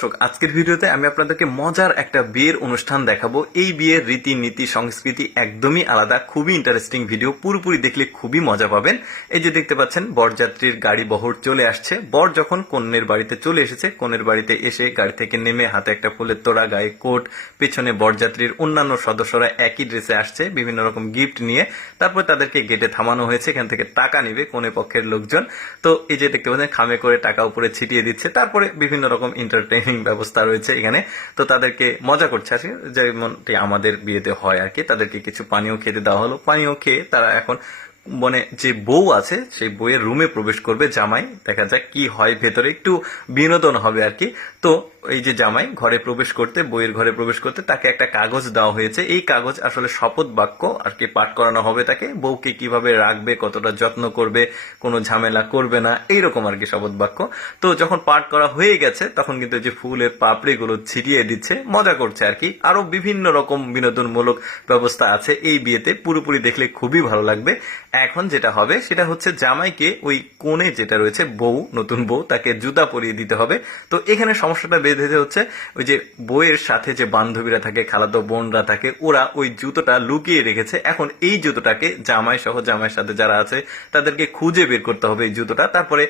দর্শক, আজকের ভিডিওতে আমি আপনাদেরকে মজার একটা বিয়ের অনুষ্ঠান দেখাবো। এই বিয়ের রীতি নীতি সংস্কৃতি একদমই আলাদা, খুবই ইন্টারেস্টিং ভিডিও। পুরোপুরি দেখলে খুবই মজা পাবেন। এই যে দেখতে পাচ্ছেন, বরযাত্রীর গাড়ি বহর চলে আসছে। বর যখন কন্যের বাড়িতে চলে এসেছে, কন্যের বাড়িতে এসে গাড়ি থেকে নেমে হাতে একটা ফুলের তোড়া, গায়ে কোট, পেছনে বরযাত্রীর অন্যান্য সদস্যরা একই ড্রেসে আসছে বিভিন্ন রকম গিফট নিয়ে। তারপর তাদেরকে গেটে থামানো হয়েছে, এখান থেকে টাকা নিবে কনে পক্ষের লোকজন। তো এই যে দেখতে পাচ্ছেন, খামে করে টাকা উপরে ছিটিয়ে দিচ্ছে। তারপরে বিভিন্ন রকম এন্টারটেইনিং ব্যবস্থা রয়েছে এখানে। তো তাদেরকে মজা করছে আর কি, যেমনটি আমাদের বিয়েতে হয় আর কি। তাদেরকে কিছু পানীয় খেতে দেওয়া হলো। পানীয় খেয়ে তারা এখন মানে যে বউ আছে সেই বউয়ের রুমে প্রবেশ করবে জামাই। দেখা যাক কি হয়, ভেতরে একটু বিনোদন হবে আর কি। তো এই যে জামাই ঘরে প্রবেশ করতে, বউয়ের ঘরে প্রবেশ করতে তাকে একটা কাগজ দেওয়া হয়েছে। এই কাগজ আসলে শপথ বাক্য আর কি, পাঠ করানো হবে তাকে। বউকে কিভাবে রাখবে, কতটা যত্ন করবে, কোনো ঝামেলা করবে না, এইরকম আর কি শপথ বাক্য। তো যখন পাঠ করা হয়ে গেছে, তখন কিন্তু যে ফুলের পাপড়িগুলো ছিটিয়ে দিচ্ছে, মজা করছে আর কি। আরো বিভিন্ন রকম বিনোদনমূলক ব্যবস্থা আছে এই বিয়েতে, পুরোপুরি দেখলে খুবই ভালো লাগবে। এখন যেটা হবে সেটা হচ্ছে, জামাইকে ওই কোণে যেটা রয়েছে বউ, নতুন বউ, তাকে জুতা পরিয়ে দিতে হবে। তো এখানে সমস্যাটা বেঁধেছে হচ্ছে, ওই যে বউয়ের সাথে যে বান্ধবীরা থাকে, খালাতো বোনরা থাকে, ওরা ওই জুতোটা লুকিয়ে রেখেছে। এখন এই জুতোটাকে জামাই সহ, জামাইয়ের সাথে যারা আছে তাদেরকে খুঁজে বের করতে হবে এই জুতোটা। তারপরে